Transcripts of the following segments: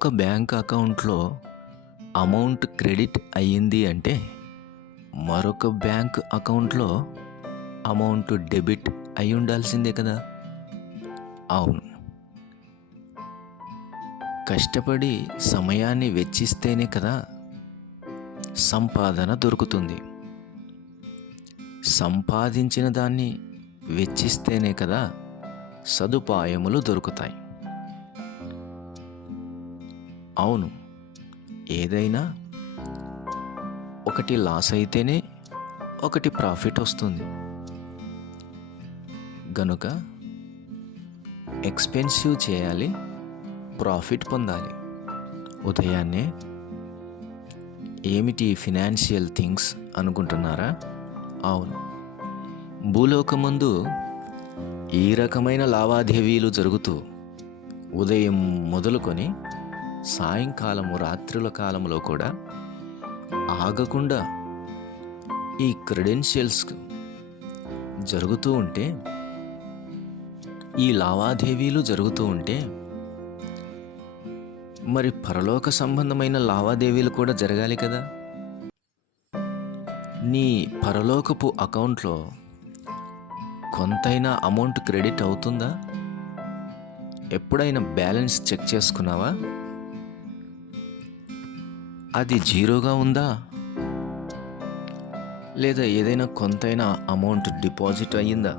ఒక బ్యాంక్ అకౌంట్లో amount credit అయ్యింది అంటే మరొక బ్యాంక్ అకౌంట్లో అమౌంట్ డెబిట్ అయి ఉండాల్సిందే కదా. అవును, కష్టపడి సమయాన్ని వెచ్చిస్తేనే కదా సంపాదన దొరుకుతుంది. సంపాదించిన దాన్ని వెచ్చిస్తేనే కదా సదుపాయములు దొరుకుతాయి. అవును, ఏదైనా ఒకటి లాస్ అయితేనే ఒకటి ప్రాఫిట్ వస్తుంది. గనుక ఎక్స్పెన్సివ్ చేయాలి, ప్రాఫిట్ పొందాలి. ఉదయాన్నే ఏమిటి ఫినాన్షియల్ థింగ్స్ అనుకుంటున్నారా? అవును, భూలోకమందు ఈ రకమైన లావాదేవీలు జరుగుతూ ఉదయం మొదలుకొని సాయంకాలము రాత్రుల కాలంలో కూడా ఆగకుండా ఈ క్రెడెన్షియల్స్ జరుగుతూ ఉంటే, ఈ లావాదేవీలు జరుగుతూ ఉంటే మరి పరలోక సంబంధమైన లావాదేవీలు కూడా జరగాలి కదా. నీ పరలోకపు అకౌంట్లో కొంతైనా అమౌంట్ క్రెడిట్ అవుతుందా? ఎప్పుడైనా బ్యాలెన్స్ చెక్ చేసుకున్నావా? అది జీరోగా ఉందా, లేదా ఏదైనా కొంతైనా అమౌంట్ డిపాజిట్ అయ్యిందా?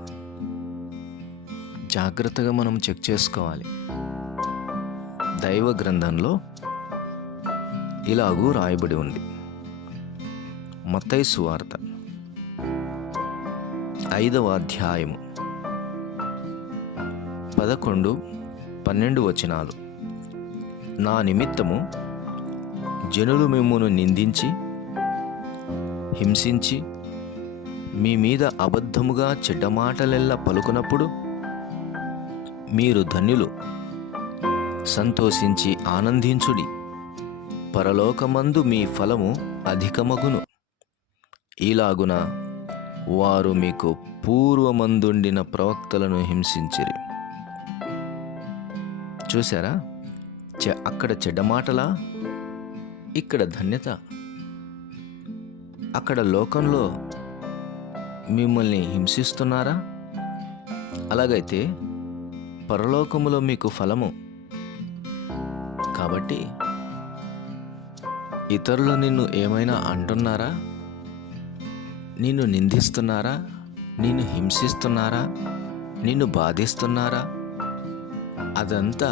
జాగ్రత్తగా మనం చెక్ చేసుకోవాలి. దైవ గ్రంథంలో ఇలాగూ రాయబడి ఉంది. మత్తయి సువార్త 5వ అధ్యాయము 11-12 వచనాలు. నా నిమిత్తము జనులు మిమ్మును నిందించి హింసించి మీ మీద అబద్ధముగా చెడ్డ మాటలెల్లా పలుకునప్పుడు మీరు ధన్యులు, సంతోషించి ఆనందించుడి, పరలోకమందు మీ ఫలము అధికమగును. ఇలాగున వారు మీకు పూర్వమందుండిన ప్రవక్తలను హింసించిరి. చూసారా, అక్కడ చెడ్డ మాటలా, ఇక్కడ ధన్యత. అక్కడ లోకంలో మిమ్మల్ని హింసిస్తున్నారా? అలాగైతే పరలోకములో మీకు ఫలము. కాబట్టి ఇతరులు నిన్ను ఏమైనా అంటున్నారా, నిన్ను నిందిస్తున్నారా, నిన్ను హింసిస్తున్నారా, నిన్ను బాధిస్తున్నారా? అదంతా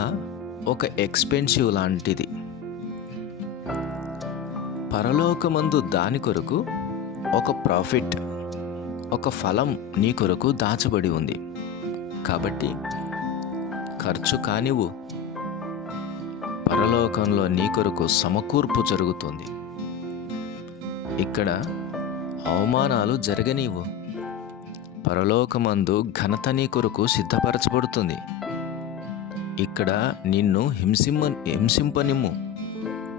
ఒక ఎక్స్పెన్సివ్ లాంటిది. పరలోకమందు దాని కొరకు ఒక ప్రాఫిట్, ఒక ఫలం నీ కొరకు దాచబడి ఉంది. కాబట్టి ఖర్చు కానివ్వు, పరలోకంలో నీ కొరకు సమకూర్పు జరుగుతుంది. ఇక్కడ అవమానాలు జరగనివ్వు, పరలోకమందు ఘనత నీ కొరకు సిద్ధపరచబడుతుంది. ఇక్కడ నిన్ను హింసింపనిమ్ము,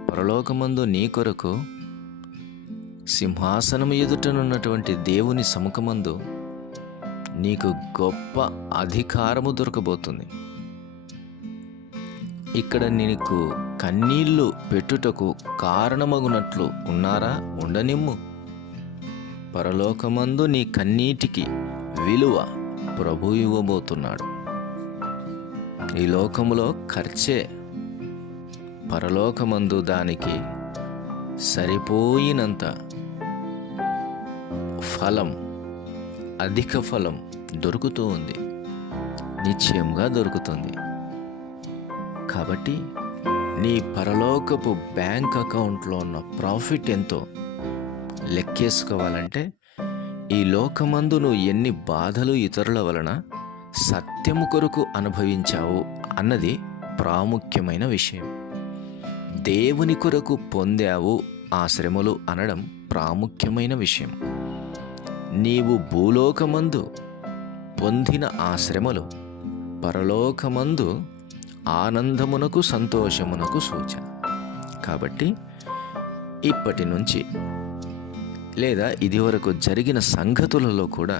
పరలోకమందు నీ కొరకు సింహాసనం ఎదుటనున్నటువంటి దేవుని సముఖమందు నీకు గొప్ప అధికారము దొరకబోతుంది. ఇక్కడ నీకు కన్నీళ్లు పెట్టుటకు కారణమగునట్లు ఉన్నారా? ఉండనిమ్ము. పరలోకమందు నీ కన్నీటికి విలువ ప్రభు ఇవ్వబోతున్నాడు. ఈ లోకములో ఖర్చే, పరలోకమందు దానికి సరిపోయినంత ఫలం, అధిక ఫలం దొరుకుతూ ఉంది, నిశ్చయంగా దొరుకుతుంది. కాబట్టి నీ పరలోకపు బ్యాంక్ అకౌంట్లో ఉన్న ప్రాఫిట్ ఎంతో లెక్కేసుకోవాలంటే ఈ లోకమందు నువ్వు ఎన్ని బాధలు ఇతరుల వలన సత్యము కొరకు అనుభవించావు అన్నది ప్రాముఖ్యమైన విషయం. దేవుని కొరకు పొందావు ఆ శ్రమలు అనడం ప్రాముఖ్యమైన విషయం. నీవు భూలోకమందు పొందిన ఆ శ్రమలు పరలోకమందు ఆనందమునకు, సంతోషమునకు సూచన. కాబట్టి ఇప్పటి నుంచి లేదా ఇదివరకు జరిగిన సంగతులలో కూడా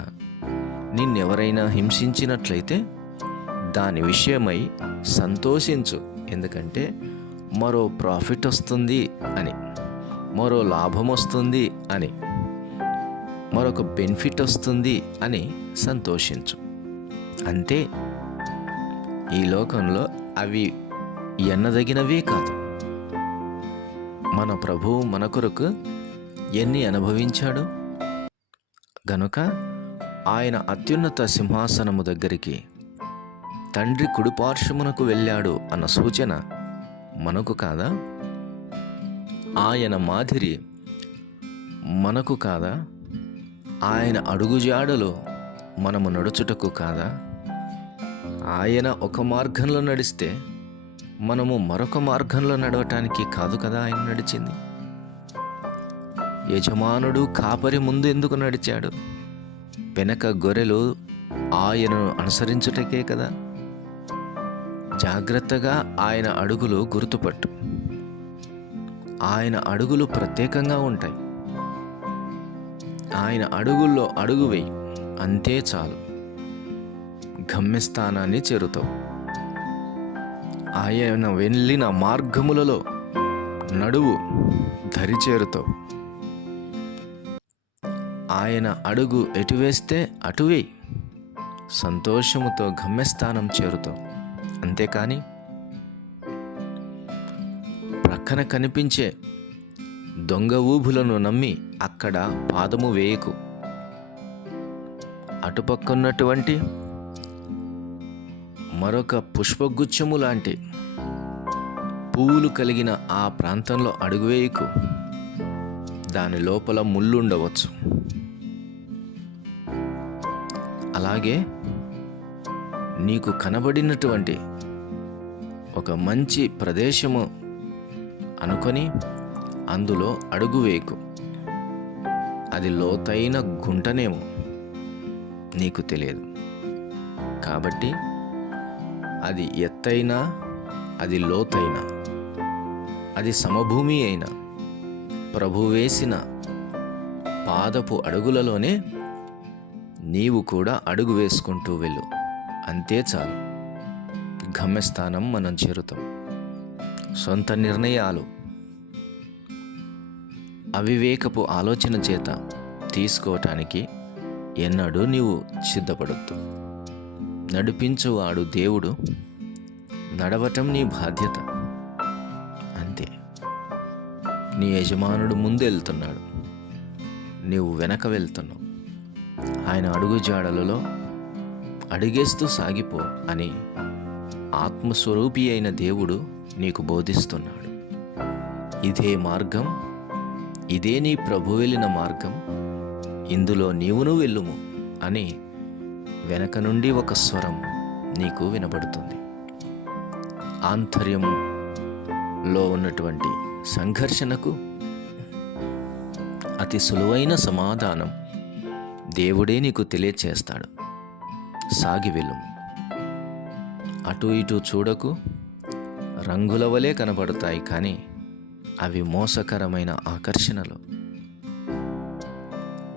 నిన్నెవరైనా హింసించినట్లయితే దాని విషయమై సంతోషించు. ఎందుకంటే మరో ప్రాఫిట్ వస్తుంది అని, మరో లాభం వస్తుంది అని, మరొక బెనిఫిట్ వస్తుంది అని సంతోషించు. అంతే. ఈ లోకంలో అవి ఎన్నదగినవే కాదు. మన ప్రభువు మన కొరకు ఎన్ని అనుభవించాడు గనుక ఆయన అత్యున్నత సింహాసనము దగ్గరికి తండ్రి కుడిపార్శ్వమునకు వెళ్ళాడు అన్న సూచన మనకు కాదా? ఆయన మాదిరి మనకు కాదా? ఆయన అడుగుజాడలో మనము నడుచుటకు కాదా? ఆయన ఒక మార్గంలో నడిస్తే మనము మరొక మార్గంలో నడవటానికి కాదు కదా ఆయన నడిచింది. యజమానుడు కాపరి ముందు ఎందుకు నడిచాడు? వెనక గొర్రెలు ఆయనను అనుసరించుటకే కదా. జాగ్రత్తగా ఆయన అడుగులు గుర్తుపట్టు. ఆయన అడుగులు ప్రత్యేకంగా ఉంటాయి. ఆయన అడుగుల్లో అడుగు వేయి, అంతే చాలు. గమ్యస్థానాన్ని చేరుతావు. ఆయన వెళ్ళిన మార్గములలో నడువు, దరి చేరుతావు. ఆయన అడుగు ఎటు వేస్తే అటు వేయి, సంతోషముతో గమ్యస్థానం చేరుతావు. అంతేకాని ప్రక్కన కనిపించే దొంగ ఊబులను నమ్మి అక్కడ పాదము వేయకు. అటుపక్కన్నటువంటి మరొక పుష్పగుచ్చము లాంటి పువ్వులు కలిగిన ఆ ప్రాంతంలో అడుగువేయకు. దాని లోపల ముళ్ళుండవచ్చు. అలాగే నీకు కనబడినటువంటి ఒక మంచి ప్రదేశము అనుకొని అందులో అడుగు వేయకు. అది లోతైన గుంటనేమో, నీకు తెలియదు. కాబట్టి అది ఎత్తైనా, అది లోతైనా, అది సమభూమి అయినా, ప్రభు వేసిన పాదపు అడుగులలోనే నీవు కూడా అడుగు వేసుకుంటూ వెళ్ళు. అంతే చాలు. గమ్యస్థానం మనం చేరుతాం. సొంత నిర్ణయాలు, అవివేకపు ఆలోచన చేత తీసుకోవటానికి ఎన్నడూ నీవు సిద్ధపడొద్దు. నడిపించువాడు దేవుడు, నడవటం నీ బాధ్యత. అంతే. నీ యజమానుడు ముందు వెళ్తున్నాడు, నీవు వెనక వెళ్తున్నావు. ఆయన అడుగు జాడలలో అడిగేస్తూ సాగిపో అని ఆత్మస్వరూపి అయిన దేవుడు నీకు బోధిస్తున్నాడు. ఇదే మార్గం, ఇదే నీ ప్రభు వెళ్ళిన మార్గం, ఇందులో నీవును వెళ్ళుము అని వెనక నుండి ఒక స్వరం నీకు వినబడుతుంది. ఆంతర్యంలో ఉన్నటువంటి సంఘర్షణకు అతి సులువైన సమాధానం దేవుడే నీకు తెలియచేస్తాడు. సాగి వెళ్ళుము. అటు ఇటు చూడకు. రంగుల వలె కనబడతాయి, కానీ అవి మోసకరమైన ఆకర్షణలు.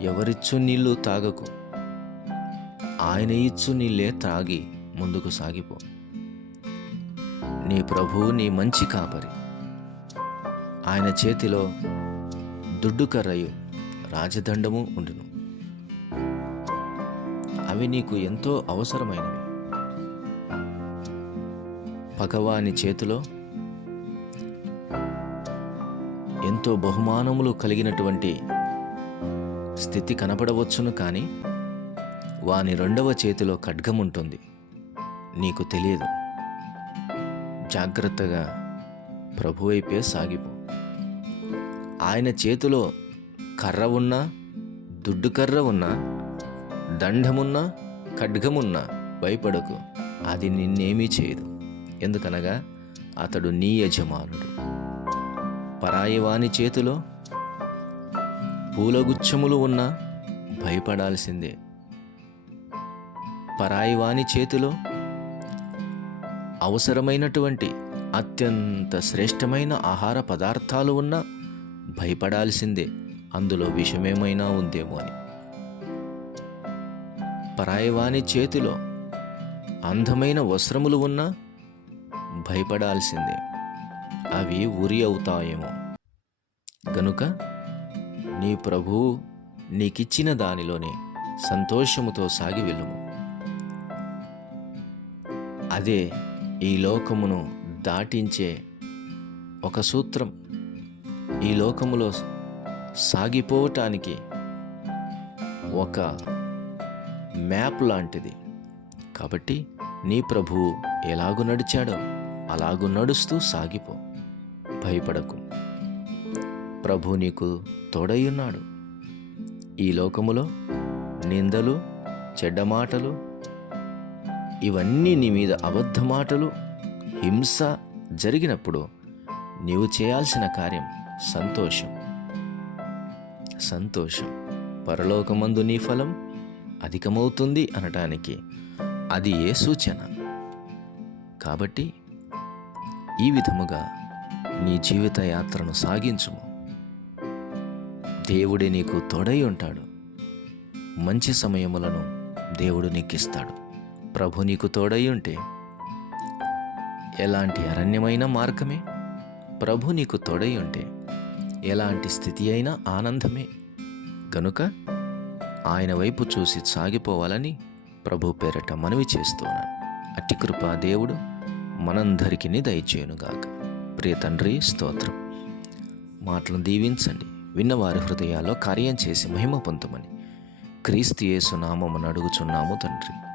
ఎవరిచ్చు నీళ్లు తాగకు. ఆయన ఇచ్చు నీళ్ళే త్రాగి ముందుకు సాగిపో. నీ ప్రభువు నీ మంచి కాపరి. ఆయన చేతిలో దుడ్డుకర్రయు రాజదండము ఉండును. అవి నీకు ఎంతో అవసరమైనవి. పగవాని చేతిలో ఎంతో బహుమానములు కలిగినటువంటి స్థితి కనపడవచ్చును, కానీ వాని రెండవ చేతిలో ఖడ్గం ఉంటుంది. నీకు తెలియదు. జాగ్రత్తగా ప్రభువైపే సాగిపో. ఆయన చేతిలో కర్ర ఉన్నా, దుడ్డు కర్ర ఉన్నా, దండమున్నా, ఖడ్గమున్నా భయపడకు. అది నిన్నేమీ చేయదు. ఎందుకనగా అతడు నీ యజమానుడు. పరాయివాని చేతిలో పూలగుచ్చములు ఉన్నా భయపడాల్సిందే. పరాయివాని చేతిలో అవసరమైనటువంటి అత్యంత శ్రేష్టమైన ఆహార పదార్థాలు ఉన్నా భయపడాల్సిందే. అందులో విషమేమైనా ఉందేమో అని. పరాయివాని చేతిలో అందమైన వస్త్రములు ఉన్నా భయపడాల్సిందే. అవి ఉరి అవుతాయేమో. గనుక నీ ప్రభువు నీకిచ్చిన దానిలోనే సంతోషముతో సాగి వెళ్ళుము. అదే ఈ లోకమును దాటించే ఒక సూత్రం. ఈ లోకములో సాగిపోవటానికి ఒక మ్యాప్ లాంటిది. కాబట్టి నీ ప్రభువు ఎలాగు నడిచాడో అలాగు నడుస్తూ సాగిపో. భయపడకు, ప్రభు నీకు తోడై ఉన్నాడు. ఈ లోకములో నిందలు, చెడ్డ మాటలు, ఇవన్నీ నీ మీద అబద్ధ మాటలు, హింస జరిగినప్పుడు నీవు చేయాల్సిన కార్యం సంతోషం. సంతోషం. పరలోకమందు నీ ఫలం అధికమవుతుంది అనటానికి అది ఏ సూచన? కాబట్టి ఈ విధముగా నీ జీవిత యాత్రను సాగించుము. దేవుడే నీకు తోడై ఉంటాడు. మంచి సమయములను దేవుడు నీకిస్తాడు. ప్రభు నీకు తోడై ఉంటే ఎలాంటి అరణ్యమైన మార్గమే. ప్రభు నీకు తోడై ఉంటే ఎలాంటి స్థితి అయినా ఆనందమే. గనుక ఆయన వైపు చూసి సాగిపోవాలని ప్రభు పేరట మనవి చేస్తున్నాను. అట్టి కృప దేవుడు మనందరికీ దయచేయునుగాక. ప్రియ తండ్రి, స్తోత్రం. మాటలను దీవించండి. విన్నవారి హృదయాల్లో కార్యం చేసి మహిమ పొందుమని క్రీస్తు యేసు నామమున అడుగుచున్నాము తండ్రి.